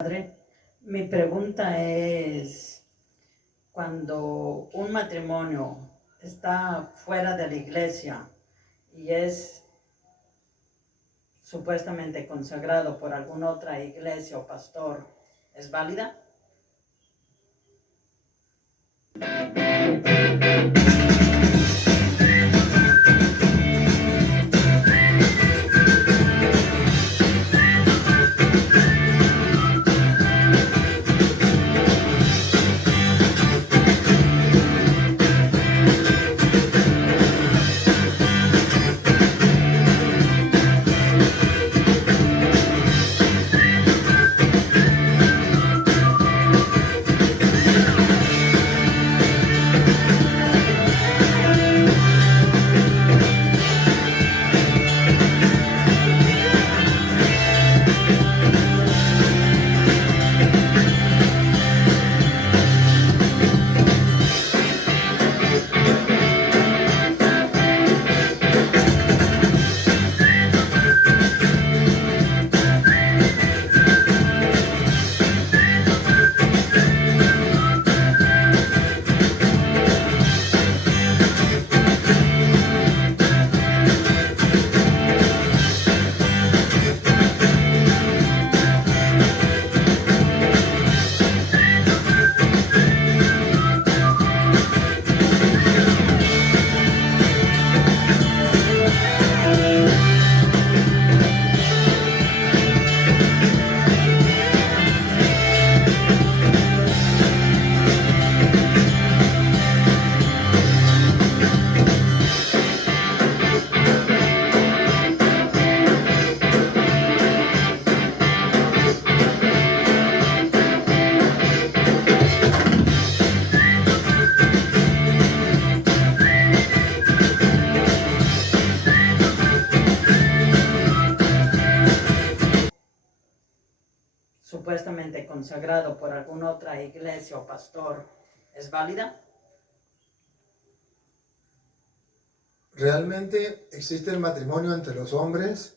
Padre, mi pregunta es, cuando un matrimonio está fuera de la iglesia y es supuestamente consagrado por alguna otra iglesia o pastor, ¿es válida? Supuestamente consagrado por alguna otra iglesia o pastor, ¿es válida? Realmente existe el matrimonio entre los hombres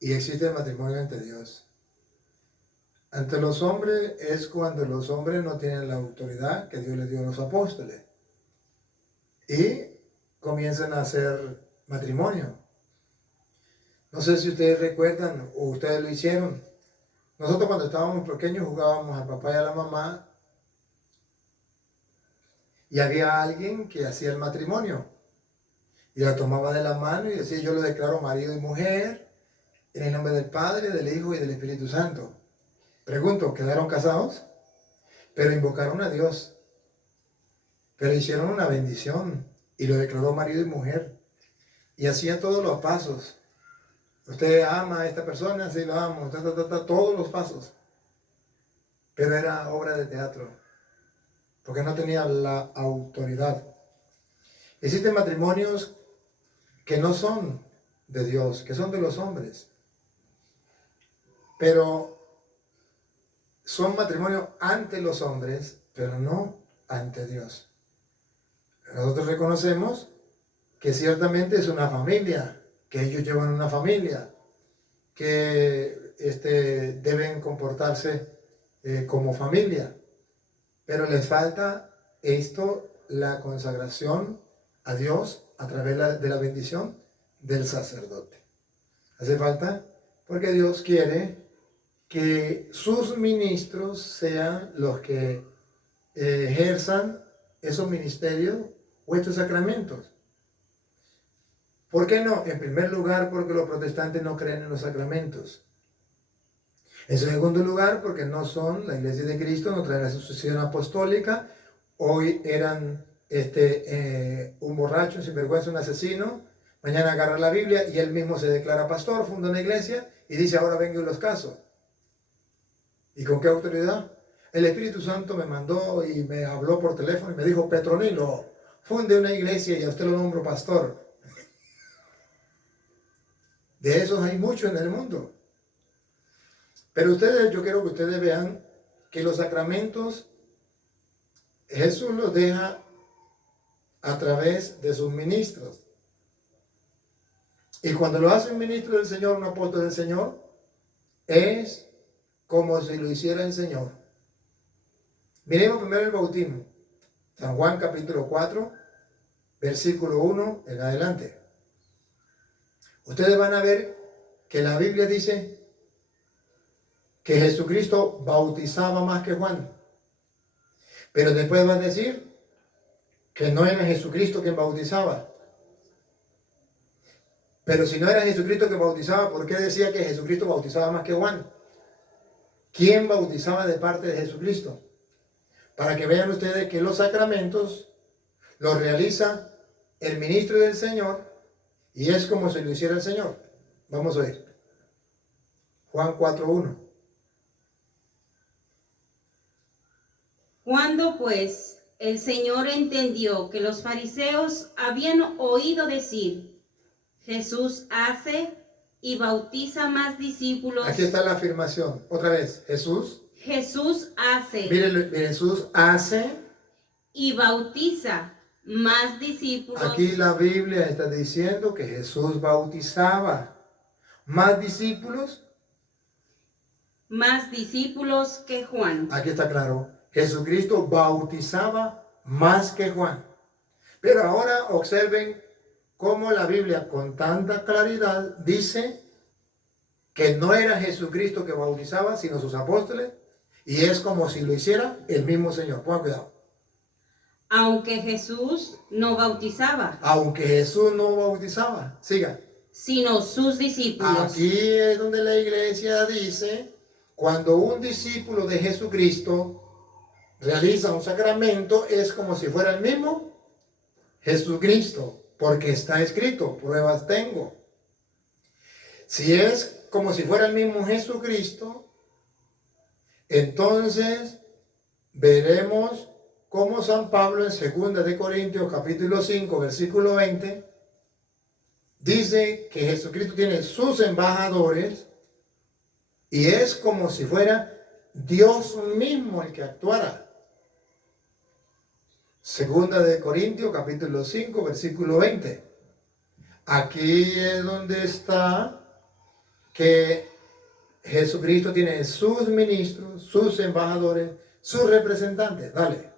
y existe el matrimonio entre Dios. Ante los hombres es cuando los hombres no tienen la autoridad que Dios les dio a los apóstoles y comienzan a hacer matrimonio. No sé si ustedes recuerdan o ustedes lo hicieron. Nosotros cuando estábamos pequeños jugábamos al papá y a la mamá y había alguien que hacía el matrimonio y la tomaba de la mano y decía: yo lo declaro marido y mujer en el nombre del Padre, del Hijo y del Espíritu Santo. Pregunto, ¿quedaron casados? Pero invocaron a Dios, pero hicieron una bendición y lo declaró marido y mujer y hacía todos los pasos. Usted ama a esta persona, sí lo amo, todos los pasos. Pero era obra de teatro, porque no tenía la autoridad. Existen matrimonios que no son de Dios, que son de los hombres, pero son matrimonios ante los hombres, pero no ante Dios. Nosotros reconocemos que ciertamente es una familia, que ellos llevan una familia, que deben comportarse como familia, pero les falta la consagración a Dios a través de la bendición del sacerdote. Hace falta porque Dios quiere que sus ministros sean los que ejerzan esos ministerios o estos sacramentos. ¿Por qué no? En primer lugar, porque los protestantes no creen en los sacramentos. En segundo lugar, porque no son la Iglesia de Cristo, no traen la sucesión apostólica. Hoy eran un borracho, un sinvergüenza, un asesino. Mañana agarra la Biblia y él mismo se declara pastor, funda una iglesia y dice: ahora vengo y los caso. ¿Y con qué autoridad? El Espíritu Santo me mandó y me habló por teléfono y me dijo: Petronilo, funde una iglesia y a usted lo nombro pastor. De esos hay muchos en el mundo. Pero yo quiero que ustedes vean que los sacramentos Jesús los deja a través de sus ministros. Y cuando lo hace un ministro del Señor, un apóstol del Señor, es como si lo hiciera el Señor. Miremos primero el bautismo. San Juan capítulo 4, versículo 1 en adelante. Ustedes van a ver que la Biblia dice que Jesucristo bautizaba más que Juan. Pero después va a decir que no era Jesucristo quien bautizaba. Pero si no era Jesucristo quien bautizaba, ¿por qué decía que Jesucristo bautizaba más que Juan? ¿Quién bautizaba de parte de Jesucristo? Para que vean ustedes que los sacramentos los realiza el ministro del Señor y es como si lo hiciera el Señor. Vamos a ver. Juan 4:1. Cuando pues el Señor entendió que los fariseos habían oído decir, Jesús hace y bautiza más discípulos. Aquí está la afirmación. Otra vez. Jesús hace Mire, Jesús hace. y bautiza más discípulos. Aquí la Biblia está diciendo que Jesús bautizaba más discípulos. Más discípulos que Juan. Aquí está claro. Jesucristo bautizaba más que Juan. Pero ahora observen cómo la Biblia con tanta claridad dice que no era Jesucristo que bautizaba, sino sus apóstoles. Y es como si lo hiciera el mismo Señor. Pongan cuidado. Aunque Jesús no bautizaba. Aunque Jesús no bautizaba. Siga. Sino sus discípulos. Aquí es donde la iglesia dice, cuando un discípulo de Jesucristo realiza un sacramento, es como si fuera el mismo Jesucristo, porque está escrito, pruebas tengo. Si es como si fuera el mismo Jesucristo, entonces veremos cómo San Pablo en 2 de Corintios capítulo 5, versículo 20, dice que Jesucristo tiene sus embajadores y es como si fuera Dios mismo el que actuara. 2 de Corintios capítulo 5, versículo 20. Aquí es donde está que Jesucristo tiene sus ministros, sus embajadores, sus representantes. Dale.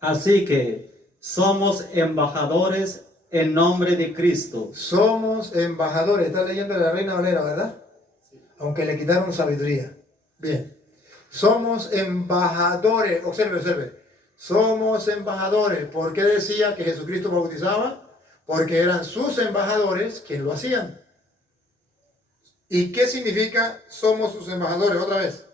Así que somos embajadores en nombre de Cristo. Somos embajadores. Está leyendo la Reina Valera, ¿verdad? Aunque le quitaron sabiduría. Bien. Somos embajadores. Observe. Somos embajadores. ¿Por qué decía que Jesucristo bautizaba? Porque eran sus embajadores quienes lo hacían. ¿Y qué significa somos sus embajadores? Otra vez.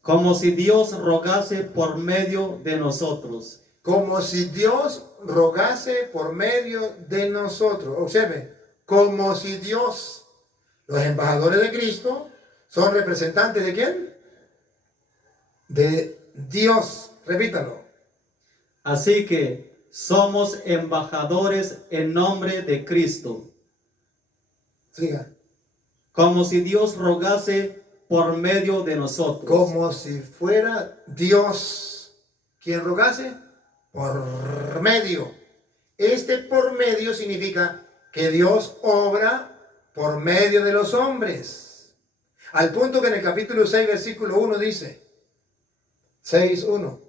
Como si Dios rogase por medio de nosotros. Como si Dios rogase por medio de nosotros. Observe, como si Dios, los embajadores de Cristo, son representantes ¿de quién? De Dios. Repítalo. Así que somos embajadores en nombre de Cristo. Siga. Como si Dios rogase por medio de nosotros. Como si fuera Dios quien rogase por medio. Este por medio significa que Dios obra por medio de los hombres. Al punto que en el capítulo 6, versículo 1 dice, 6:1.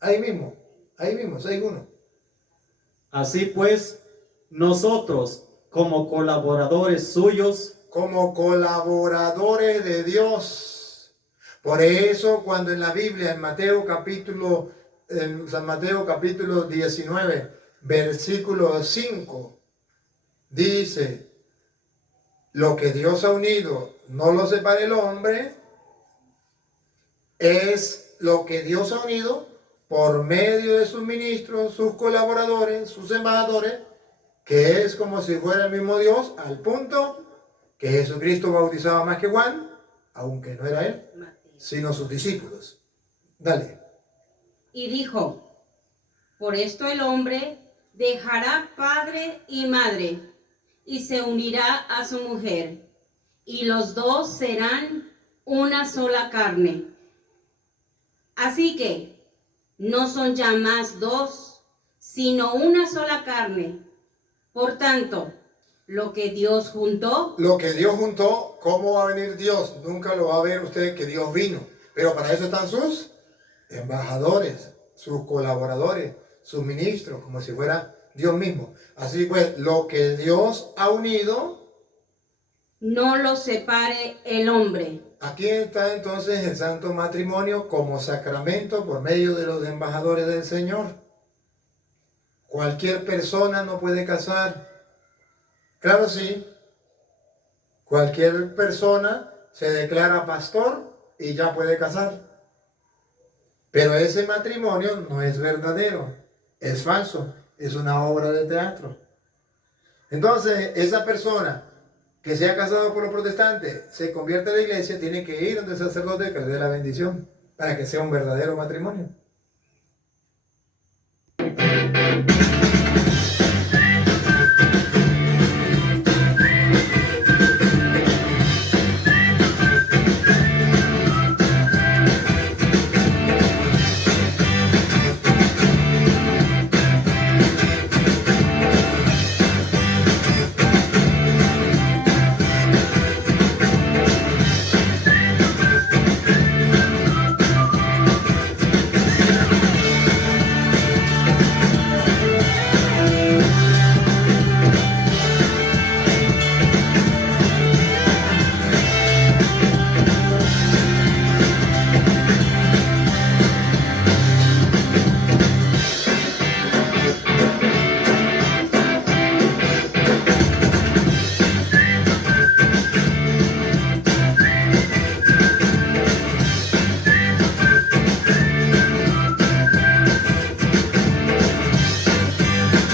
Ahí mismo, 6:1. Así pues, nosotros, como colaboradores suyos, como colaboradores de Dios. Por eso cuando en la Biblia, en San Mateo capítulo 19, versículo 5, dice, lo que Dios ha unido, no lo separe el hombre, es lo que Dios ha unido por medio de sus ministros, sus colaboradores, sus embajadores, que es como si fuera el mismo Dios, al punto que Jesucristo bautizaba más que Juan, aunque no era él, sino sus discípulos. Dale. Y dijo, por esto el hombre dejará padre y madre y se unirá a su mujer, y los dos serán una sola carne. Así que no son ya más dos, sino una sola carne. Por tanto, Lo que Dios juntó, Lo que Dios juntó, ¿cómo va a venir Dios? Nunca lo va a ver usted que Dios vino. Pero para eso están sus embajadores, sus colaboradores, sus ministros, como si fuera Dios mismo. Así pues, lo que Dios ha unido, no lo separe el hombre. aquí está entonces el santo matrimonio como sacramento por medio de los embajadores del Señor. Cualquier persona no puede casar. Claro, sí. Cualquier persona se declara pastor y ya puede casar. Pero ese matrimonio no es verdadero, es falso, es una obra de teatro. Entonces, esa persona que se ha casado por los protestantes, se convierte a la iglesia, tiene que ir donde el sacerdote que le dé la bendición para que sea un verdadero matrimonio.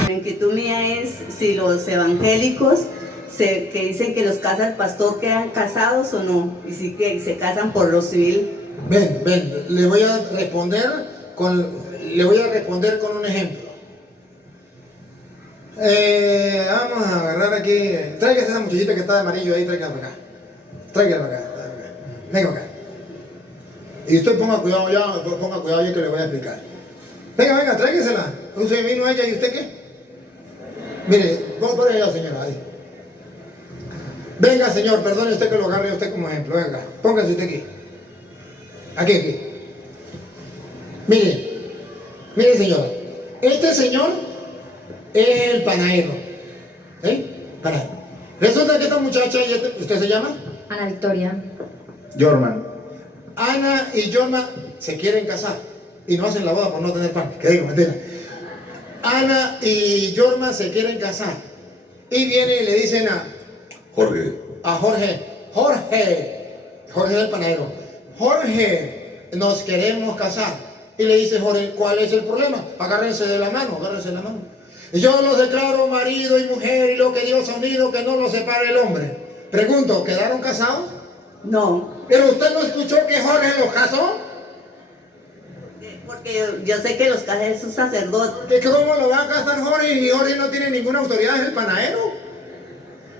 La inquietud mía es si los evangélicos que dicen que los casa el pastor quedan casados o no, y si que se casan por lo civil. Ven, le voy a responder con un ejemplo. Vamos a agarrar aquí. Tráigase esa muchachita que está de amarillo ahí, tráigala para acá. Tráigala para acá. Venga acá. Y usted ponga cuidado ya que le voy a explicar. Venga, tráigasela. Usted vino a ella y usted qué. Mire, por allá, señora, ahí. Venga, señor, perdone usted que lo agarre a usted como ejemplo. Venga, póngase usted aquí. Aquí. Mire, señora. Este señor es el panadero. Panadero. Resulta que esta muchacha, ¿usted se llama? Ana Victoria. Jorman. Ana y Jorman se quieren casar y no hacen la boda por no tener pan. Que digo, mentira. Ana y Jorman se quieren casar y vienen y le dicen a Jorge, Jorge del panadero, Jorge, nos queremos casar. Y le dice Jorge, ¿cuál es el problema? Agárrense de la mano. Y yo los declaro marido y mujer y lo que Dios ha unido, que no lo separe el hombre. Pregunto, ¿quedaron casados? No, ¿Pero usted no escuchó que Jorge los casó? porque yo sé que los casa es un sacerdote. ¿Cómo lo va a casar Jorge? Y Jorge no tiene ninguna autoridad, es el panadero.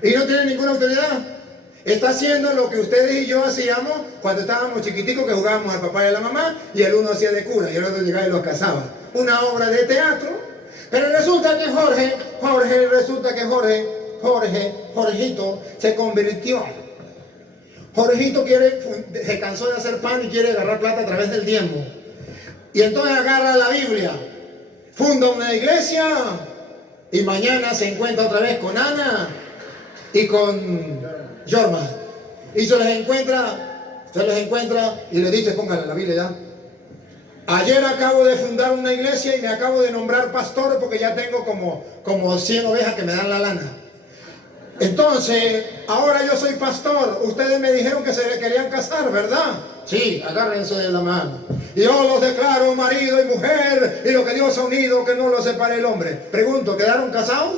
Y no tiene ninguna autoridad. Está haciendo lo que ustedes y yo hacíamos cuando estábamos chiquiticos, que jugábamos al papá y a la mamá, y el uno hacía de cura y el otro llegaba y los casaba. Una obra de teatro. Pero resulta que Jorgito se convirtió. Jorgito se cansó de hacer pan y quiere agarrar plata a través del diezmo. Y entonces agarra la Biblia, funda una iglesia y mañana se encuentra otra vez con Ana y con Jorma. Y se les encuentra y le dice, póngale la Biblia ya. Ayer acabo de fundar una iglesia y me acabo de nombrar pastor porque ya tengo como 100 ovejas que me dan la lana. Entonces, ahora yo soy pastor. Ustedes me dijeron que se querían casar, ¿verdad? Sí, agárrense de la mano. Y yo los declaro marido y mujer, y lo que Dios ha unido, que no lo separe el hombre. Pregunto, ¿quedaron casados?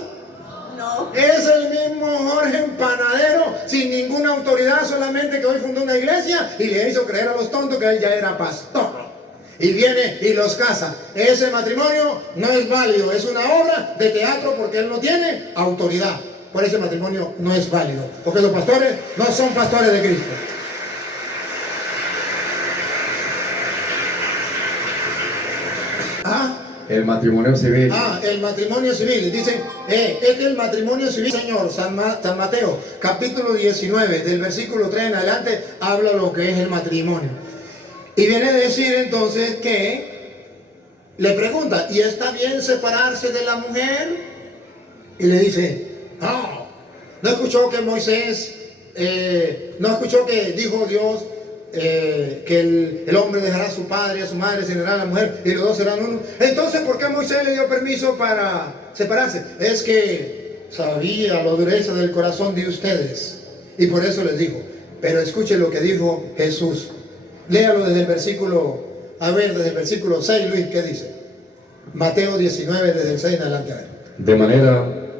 No. Es el mismo Jorge panadero, sin ninguna autoridad, solamente que hoy fundó una iglesia y le hizo creer a los tontos que él ya era pastor. Y viene y los casa. Ese matrimonio no es válido, es una obra de teatro porque él no tiene autoridad. Por ese matrimonio no es válido, porque los pastores no son pastores de Cristo. El matrimonio civil. El matrimonio civil. Dicen, es que el matrimonio civil, Señor, San Mateo, capítulo 19, del versículo 3 en adelante, habla lo que es el matrimonio. Y viene a decir entonces que le pregunta, ¿y está bien separarse de la mujer? Y le dice, no escuchó que Moisés, no escuchó que dijo Dios, que el hombre dejará a su padre y a su madre, se unirá a la mujer y los dos serán uno. Entonces, ¿por qué Moisés le dio permiso para separarse? Es que sabía la dureza del corazón de ustedes y por eso les dijo. Pero escuche lo que dijo Jesús. Léalo desde el versículo, desde el versículo 6, Luis, ¿qué dice? Mateo 19, desde el 6 en adelante. A ver. De manera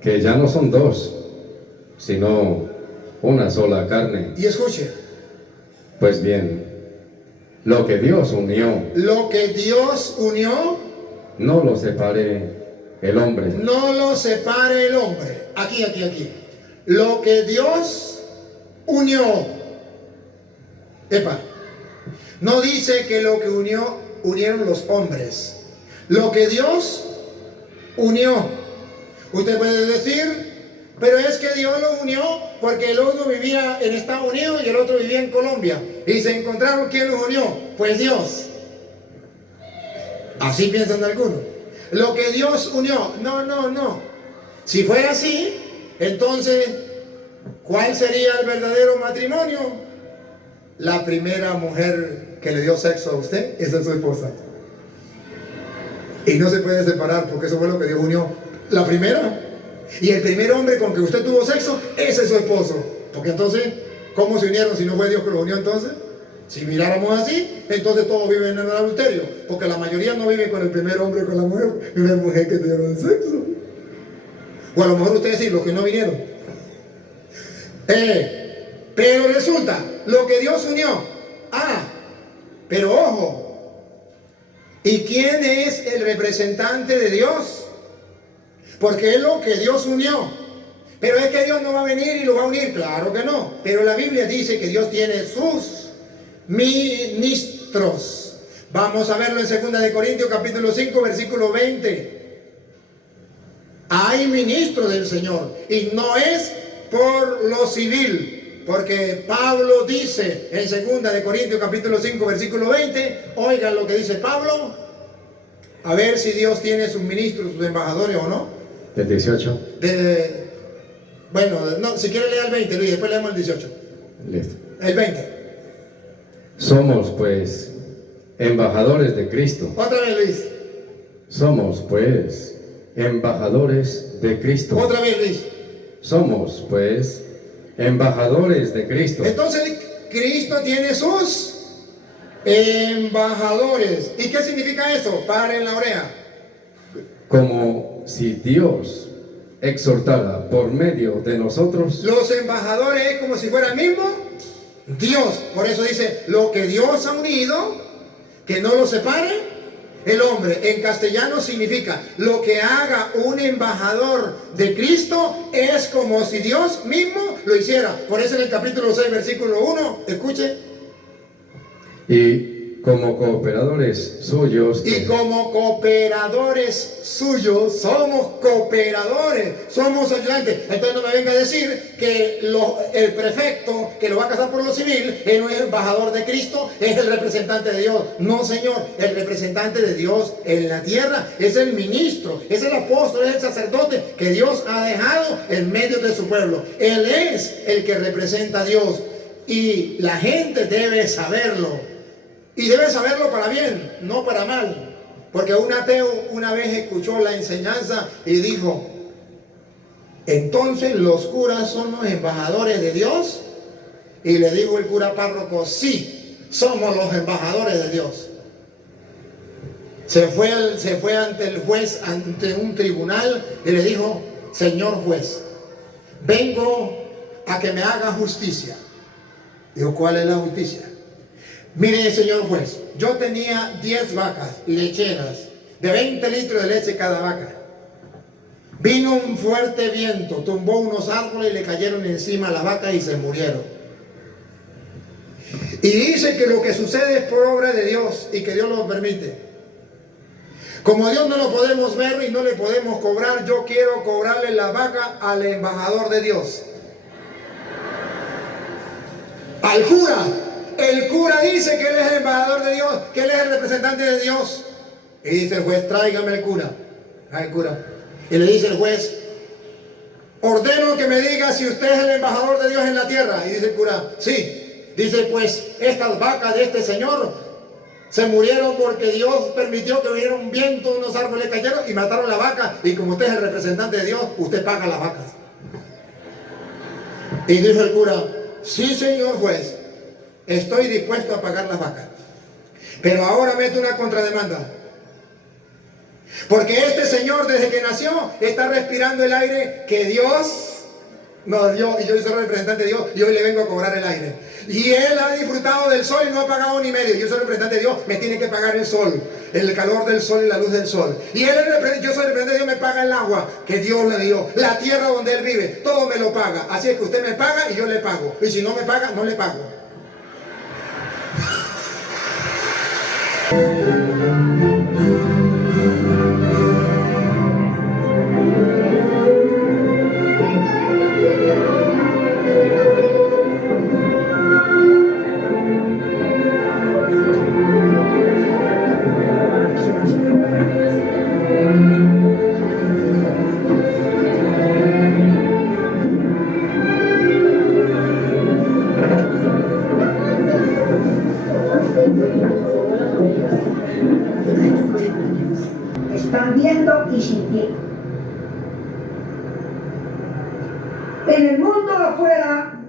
que ya no son dos, sino una sola carne. Y escuche. Pues bien, lo que Dios unió, no lo separe el hombre. No lo separe el hombre. Aquí. Lo que Dios unió. No dice que lo que unieron los hombres. Lo que Dios unió. Usted puede decir, pero es que Dios lo unió porque el uno vivía en Estados Unidos y el otro vivía en Colombia. Y se encontraron, ¿quién los unió? Pues Dios. Así piensan algunos. Lo que Dios unió. No. Si fuera así, entonces, ¿cuál sería el verdadero matrimonio? La primera mujer que le dio sexo a usted, esa es su esposa. Y no se puede separar porque eso fue lo que Dios unió. La primera. Y el primer hombre con que usted tuvo sexo, ese es su esposo. Porque entonces, ¿cómo se unieron si no fue Dios que los unió entonces? Si miráramos así, entonces todos viven en el adulterio. Porque la mayoría no vive con el primer hombre o con la primera mujer que tuvieron sexo. O a lo mejor ustedes sí, los que no vinieron. Pero resulta, lo que Dios unió. Pero ojo. ¿Y quién es el representante de Dios? Porque es lo que Dios unió. Pero es que Dios no va a venir y lo va a unir. Claro que no. Pero la Biblia dice que Dios tiene sus ministros. Vamos a verlo en 2 de Corintios capítulo 5 versículo 20. Hay ministro del Señor. Y no es por lo civil. Porque Pablo dice en 2 de Corintios capítulo 5 versículo 20. Oigan lo que dice Pablo. A ver si Dios tiene sus ministros, sus embajadores o no. El 18. Si quiere leer el 20, Luis, después leemos el 18. Listo. El 20. Somos pues embajadores de Cristo. Otra vez, Luis. Somos pues embajadores de Cristo. Otra vez, Luis. Somos pues embajadores de Cristo. Entonces, Cristo tiene sus embajadores. ¿Y qué significa eso? Paren la oreja. Como si Dios exhortara por medio de nosotros. Los embajadores es como si fuera el mismo Dios. Por eso dice, lo que Dios ha unido, que no lo separe el hombre. En castellano significa, lo que haga un embajador de Cristo es como si Dios mismo lo hiciera. Por eso en el capítulo 6, versículo 1, escuche. Y como cooperadores suyos. Y como cooperadores suyos, somos cooperadores, somos ayudantes. Entonces no me venga a decir que el prefecto que lo va a casar por lo civil, él no es el embajador de Cristo, es el representante de Dios. No, señor, el representante de Dios en la tierra es el ministro, es el apóstol, es el sacerdote que Dios ha dejado en medio de su pueblo. Él es el que representa a Dios y la gente debe saberlo. Y debe saberlo para bien, no para mal. Porque un ateo una vez escuchó la enseñanza y dijo, entonces los curas son los embajadores de Dios. Y le dijo el cura párroco, sí, somos los embajadores de Dios. Se fue ante el juez, ante un tribunal y le dijo, señor juez, vengo a que me haga justicia. Dijo, ¿cuál es la justicia? Mire, señor juez, yo tenía 10 vacas lecheras, de 20 litros de leche cada vaca. Vino un fuerte viento, tumbó unos árboles y le cayeron encima a las vacas y se murieron. Y dice que lo que sucede es por obra de Dios y que Dios lo permite. Como a Dios no lo podemos ver y no le podemos cobrar, yo quiero cobrarle la vaca al embajador de Dios. Al cura. El cura dice que él es el embajador de Dios, que él es el representante de Dios. Y dice el juez, tráigame el cura. Al cura. Y le dice el juez, ordeno que me diga si usted es el embajador de Dios en la tierra. Y dice el cura, sí. Dice, pues estas vacas de este señor se murieron porque Dios permitió que viniera un viento, unos árboles cayeron y mataron la vaca. Y como usted es el representante de Dios, usted paga las vacas. Y dice el cura, sí, señor juez, estoy dispuesto a pagar las vacas. Pero ahora meto una contrademanda. Porque este señor desde que nació está respirando el aire que Dios nos dio. Y yo soy representante de Dios y hoy le vengo a cobrar el aire. Y él ha disfrutado del sol y no ha pagado ni medio. Yo soy representante de Dios, me tiene que pagar el sol, el calor del sol y la luz del sol. Y él, yo soy representante de Dios, me paga el agua que Dios le dio, la tierra donde él vive, todo me lo paga. Así es que usted me paga y yo le pago. Y si no me paga, no le pago. Están viendo y sintiendo. En el mundo afuera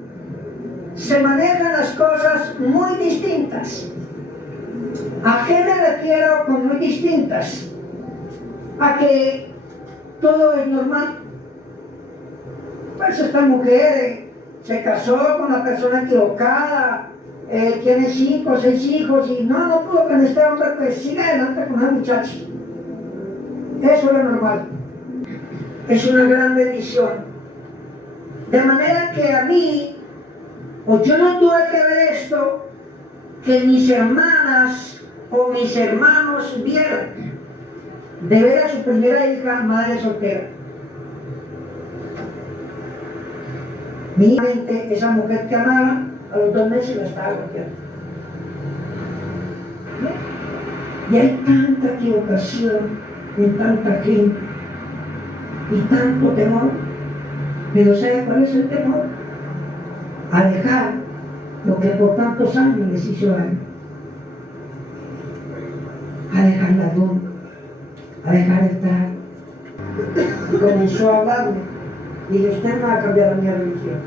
se manejan las cosas muy distintas. ¿A qué me refiero con muy distintas? A que todo es normal. Pues esta mujer se casó con la persona equivocada, tiene 5 o 6 hijos y no pudo con este hombre, pues sigue adelante con una muchacha. Eso es lo normal. Es una gran bendición. De manera que a mí, o yo no tuve que ver esto, que mis hermanas o mis hermanos vieron de ver a su primera hija madre soltera. Mi mente, esa mujer que amaba, a los 2 meses la estaba golpeando. Y hay tanta equivocación en tanta gente y tanto temor. Pero ¿sabe cuál es el temor? Alejar lo que por tantos años les hizo daño. Alejar la droga, alejar el trago. Y comenzó a hablarme. Dije, usted no va a cambiar mi religión.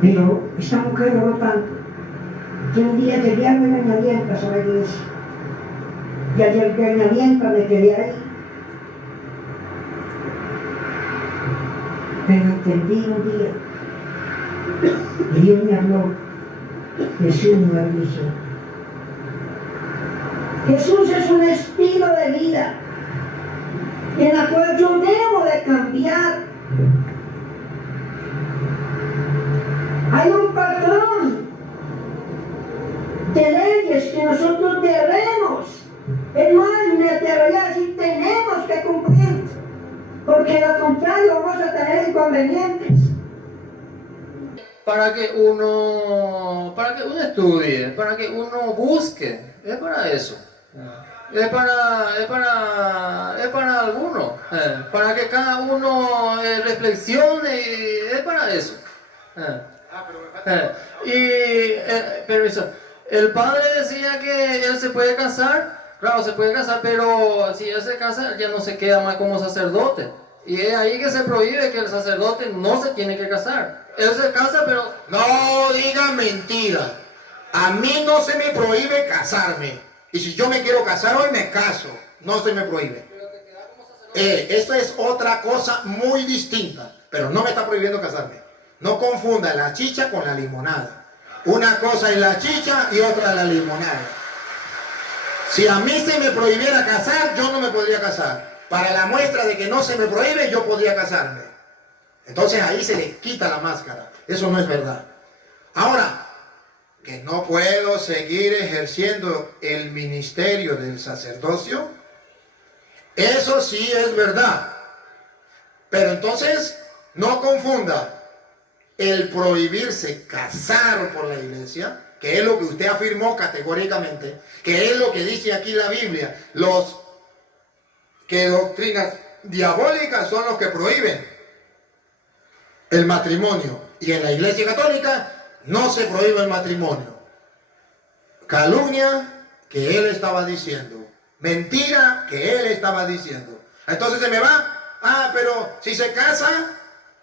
Pero esta mujer oró tanto que un día llegué a regañadientas a la iglesia. Y ayer regañadientas me quedé ahí. Pero entendí un día. Y Dios me habló. Jesús me avisó. Jesús es un estilo de vida en la cual yo debo de cambiar. Hay un patrón de leyes que nosotros debemos, es más, me atrevería a decir, tenemos que cumplir, porque de lo contrario vamos a tener inconvenientes. Para que uno estudie, para que uno busque, es para eso. Es para algunos, para que cada uno reflexione, es para eso. Permiso. El padre decía que él se puede casar, claro, se puede casar, pero si él se casa, ya no se queda más como sacerdote. Y es ahí que se prohíbe que el sacerdote no se tiene que casar. Él se casa, pero... No diga mentira. A mí no se me prohíbe casarme. Y si yo me quiero casar hoy, me caso. No se me prohíbe. Esto es otra cosa muy distinta. Pero no me está prohibiendo casarme. No confunda la chicha con la limonada. Una cosa es la chicha y otra la limonada. Si a mí se me prohibiera casar, yo no me podría casar. Para la muestra de que no se me prohíbe, yo podría casarme. Entonces ahí se le quita la máscara. Eso no es verdad. Ahora, que no puedo seguir ejerciendo el ministerio del sacerdocio, eso sí es verdad. Pero entonces no confunda el prohibirse casar por la iglesia, que es lo que usted afirmó categóricamente, que es lo que dice aquí la Biblia, que doctrinas diabólicas son los que prohíben el matrimonio, y en la iglesia católica no se prohíbe el matrimonio. Calumnia que él estaba diciendo, mentira que él estaba diciendo. Entonces se me va, pero si se casa,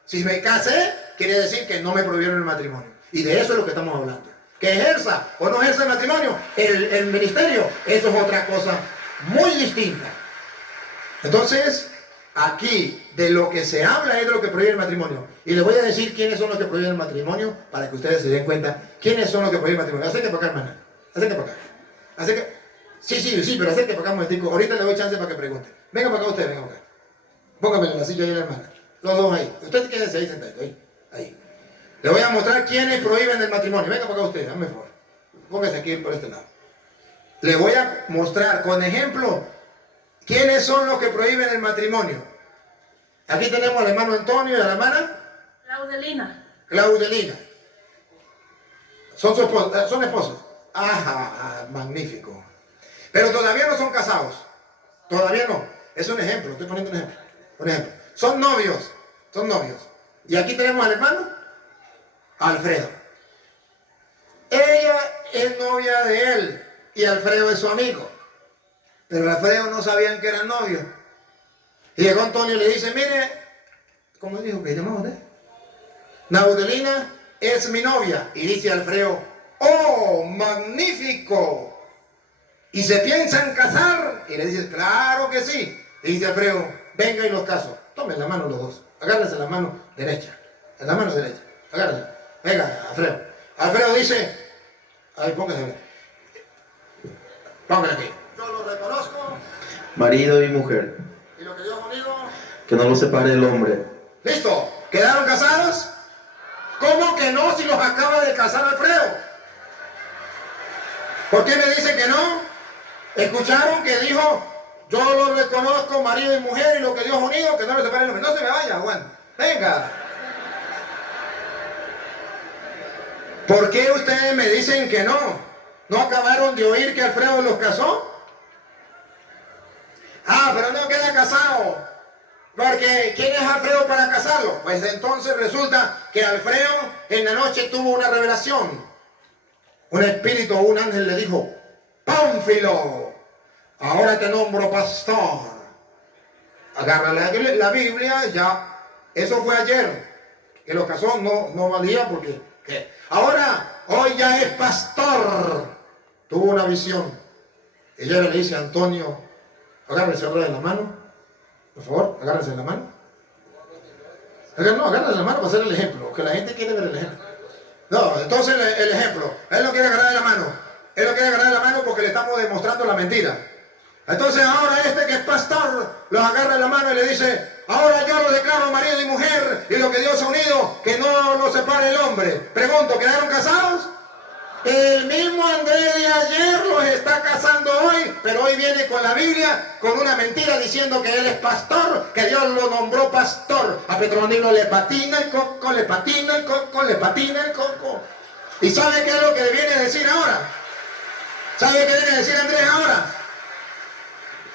si me casé, quiere decir que no me prohibieron el matrimonio. Y de eso es lo que estamos hablando. Que ejerza o no ejerza el matrimonio, el ministerio, eso es otra cosa muy distinta. Entonces, aquí de lo que se habla es de lo que prohíbe el matrimonio. Y les voy a decir quiénes son los que prohíben el matrimonio para que ustedes se den cuenta quiénes son los que prohíben el matrimonio. Acérquate para acá, hermana. Acérquate para acá. Sí, pero acérquate para acá un momentico. Ahorita le doy chance para que pregunte. Venga para acá usted, venga para acá. Póngame en la silla ahí, la hermana. Los dos ahí. Usted quédese ahí sentado. Ahí. Le voy a mostrar quiénes prohíben el matrimonio. Venga para acá usted, dame favor. Póngase aquí por este lado. Le voy a mostrar con ejemplo quiénes son los que prohíben el matrimonio. Aquí tenemos al hermano Antonio y a la hermana Claudelina. Son esposos. Ajá, magnífico. Pero todavía no son casados. Todavía no. Es un ejemplo, estoy poniendo un ejemplo. Un ejemplo. Son novios. Y aquí tenemos al hermano Alfredo. Ella es novia de él y Alfredo es su amigo. Pero Alfredo no sabían que eran novios. Y llegó Antonio y le dice, mire, ¿cómo dijo que llamaba usted? Naudelina es mi novia. Y dice Alfredo, ¡oh, magnífico! ¿Y se piensan casar? Y le dice, claro que sí. Y dice Alfredo, venga y los caso. Tomen la mano los dos. Agárrense la mano derecha. En la mano derecha. Agárrense. Venga, Alfredo. Alfredo dice, ay, póngase. Póngale aquí. Yo lo reconozco. Marido y mujer. Y lo que Dios unido. Que no lo separe el hombre. ¿Listo? ¿Quedaron casados? ¿Cómo que no si los acaba de casar Alfredo? ¿Por qué me dice que no? ¿Escucharon que dijo, yo lo reconozco marido y mujer y lo que Dios unido, que no lo separe el hombre? No se me vaya, Juan. Venga. ¿Por qué ustedes me dicen que no? ¿No acabaron de oír que Alfredo los casó? Pero no queda casado. Porque ¿quién es Alfredo para casarlo? Pues entonces resulta que Alfredo en la noche tuvo una revelación. Un espíritu o un ángel le dijo, Pánfilo, ahora te nombro pastor. Agarra la Biblia, ya. Eso fue ayer. Que lo casó no valía porque... ¿qué? Ahora, hoy ya es pastor. Tuvo una visión. Ella le dice a Antonio, agárrese ahora de la mano. Por favor, agárrese de la mano. No, agárrese de la mano para hacer el ejemplo. Que la gente quiere ver el ejemplo. No, entonces el ejemplo. Él no quiere agarrar de la mano. Él no quiere agarrar de la mano porque le estamos demostrando la mentira. Entonces ahora este que es pastor los agarra de la mano y le dice, ahora yo lo declaro marido y mujer y lo que Dios ha unido, que no lo separe el hombre. Pregunto, ¿quedaron casados? El mismo Andrés de ayer los está casando hoy, pero hoy viene con la Biblia, con una mentira diciendo que él es pastor, que Dios lo nombró pastor. A Petronilo le patina el coco, le patina el coco, le patina el coco. ¿Y sabe qué es lo que viene a decir ahora? ¿Sabe qué viene a decir Andrés ahora?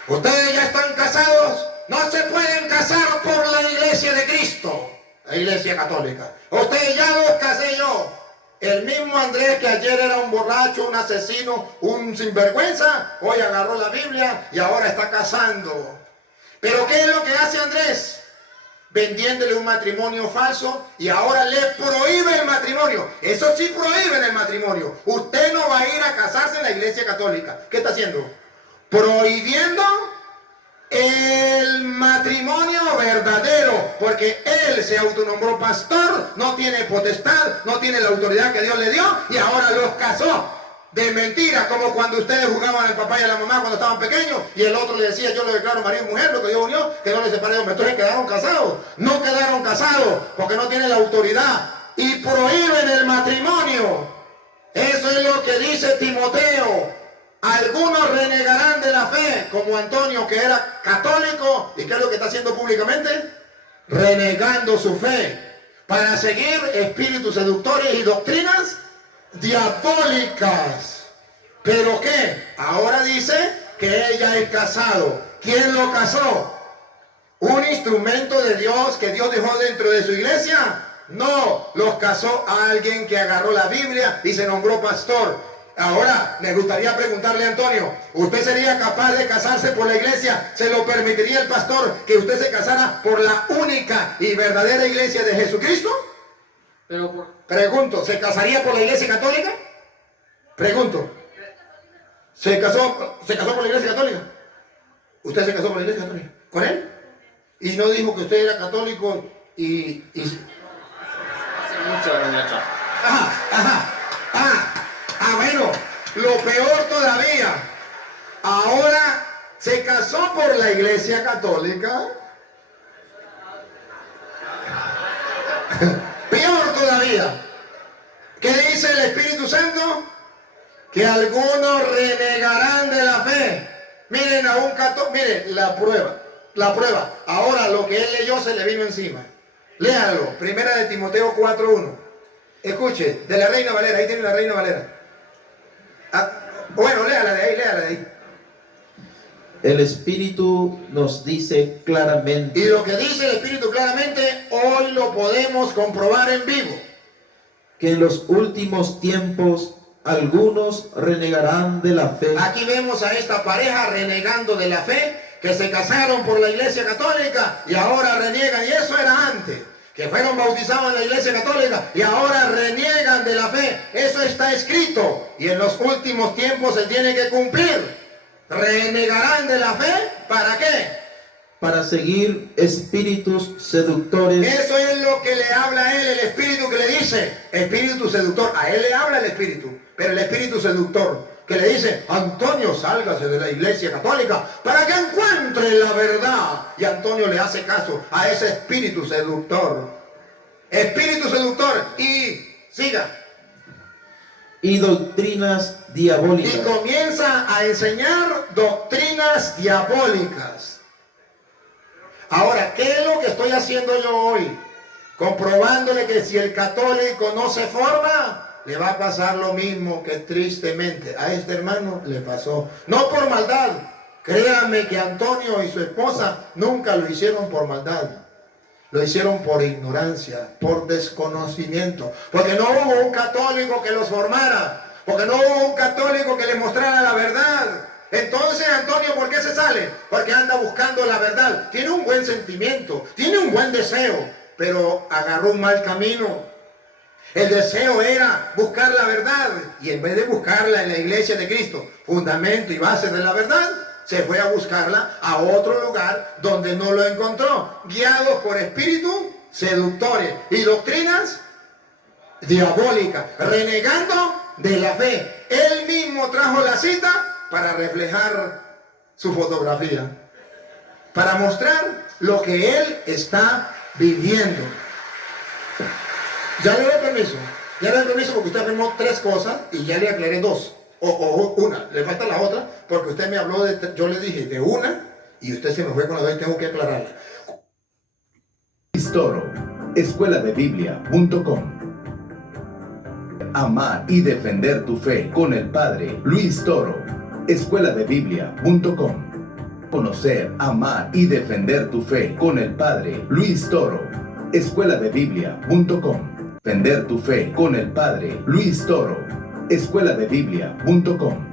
Ustedes ya están casados, no se pueden casar por la iglesia de Cristo, la iglesia católica. Ustedes ya los casé yo. El mismo Andrés que ayer era un borracho, un asesino, un sinvergüenza, hoy agarró la Biblia y ahora está casando. Pero ¿qué es lo que hace Andrés? Vendiéndole un matrimonio falso y ahora le prohíbe el matrimonio. Eso sí prohíben el matrimonio. Usted no va a ir a casarse en la iglesia católica. ¿Qué está haciendo? Prohibiendo el matrimonio verdadero, porque él se autonombró pastor, no tiene potestad, no tiene la autoridad que Dios le dio y ahora los casó de mentira, como cuando ustedes jugaban al papá y a la mamá cuando estaban pequeños y el otro le decía, yo lo declaro marido y mujer, lo que Dios unió, que no le separe de hombre. Entonces quedaron casados. No quedaron casados porque no tienen la autoridad y prohíben el matrimonio. Eso Eso es lo que dice Timoteo. Algunos renegarán de la fe, como Antonio, que era católico. ¿Y qué es lo que está haciendo públicamente? Renegando su fe para seguir espíritus seductores y doctrinas diabólicas. ¿Pero qué? Ahora dice que ella es casado. ¿Quién lo casó? ¿Un instrumento de Dios que Dios dejó dentro de su iglesia? No, los casó a alguien que agarró la Biblia y se nombró pastor. Ahora, me gustaría preguntarle a Antonio, ¿usted sería capaz de casarse por la iglesia? ¿Se lo permitiría el pastor que usted se casara por la única y verdadera iglesia de Jesucristo? Pregunto, ¿se casaría por la iglesia católica? Pregunto, ¿se casó por la iglesia católica? ¿Usted se casó por la iglesia católica? ¿Con él? Y no dijo que usted era católico y... Hace mucho años atrás. Bueno, lo peor todavía, ahora se casó por la iglesia católica. Peor todavía, ¿qué dice el Espíritu Santo? Que algunos renegarán de la fe. Miren a un católico, miren la prueba. Ahora lo que él leyó se le vino encima. Léalo, primera de Timoteo 4:1. Escuche, de la Reina Valera, ahí tiene la Reina Valera. Bueno, léala de ahí. El Espíritu nos dice claramente. Y lo que dice el Espíritu claramente, hoy lo podemos comprobar en vivo. Que en los últimos tiempos algunos renegarán de la fe. Aquí vemos a esta pareja renegando de la fe, que se casaron por la iglesia católica y ahora reniegan, y eso era antes. Que fueron bautizados en la iglesia católica y ahora reniegan de la fe. Eso está escrito y en los últimos tiempos se tiene que cumplir. Renegarán de la fe, ¿para qué? Para seguir espíritus seductores. Eso es lo que le habla a él, el espíritu que le dice, espíritu seductor. A él le habla el espíritu, pero el espíritu seductor que le dice, Antonio, sálgase de la iglesia católica para que encuentre la verdad. Y Antonio le hace caso a ese espíritu seductor. Espíritu seductor. Y siga. Y doctrinas diabólicas. Y comienza a enseñar doctrinas diabólicas. Ahora, ¿qué es lo que estoy haciendo yo hoy? Comprobándole que si el católico no se forma, le va a pasar lo mismo que tristemente a este hermano le pasó. No por maldad. Créanme que Antonio y su esposa nunca lo hicieron por maldad. Lo hicieron por ignorancia, por desconocimiento. Porque no hubo un católico que los formara. Porque no hubo un católico que les mostrara la verdad. Entonces, Antonio, ¿por qué se sale? Porque anda buscando la verdad. Tiene un buen sentimiento, tiene un buen deseo, pero agarró un mal camino. El deseo era buscar la verdad y en vez de buscarla en la iglesia de Cristo, fundamento y base de la verdad, se fue a buscarla a otro lugar donde no lo encontró, guiados por espíritus seductores y doctrinas diabólicas, renegando de la fe. Él mismo trajo la cita para reflejar su fotografía, para mostrar lo que él está viviendo. Ya le doy permiso porque usted afirmó 3 cosas y ya le aclaré 2 o una, le falta la otra porque usted me habló yo le dije de una y usted se me fue con la 2 y tengo que aclararla. Luis Toro, escueladebiblia.com. Amar y defender tu fe con el Padre Luis Toro, escueladebiblia.com. Conocer, amar y defender tu fe con el Padre Luis Toro, escueladebiblia.com. Defender tu fe con el Padre Luis Toro, escueladebiblia.com.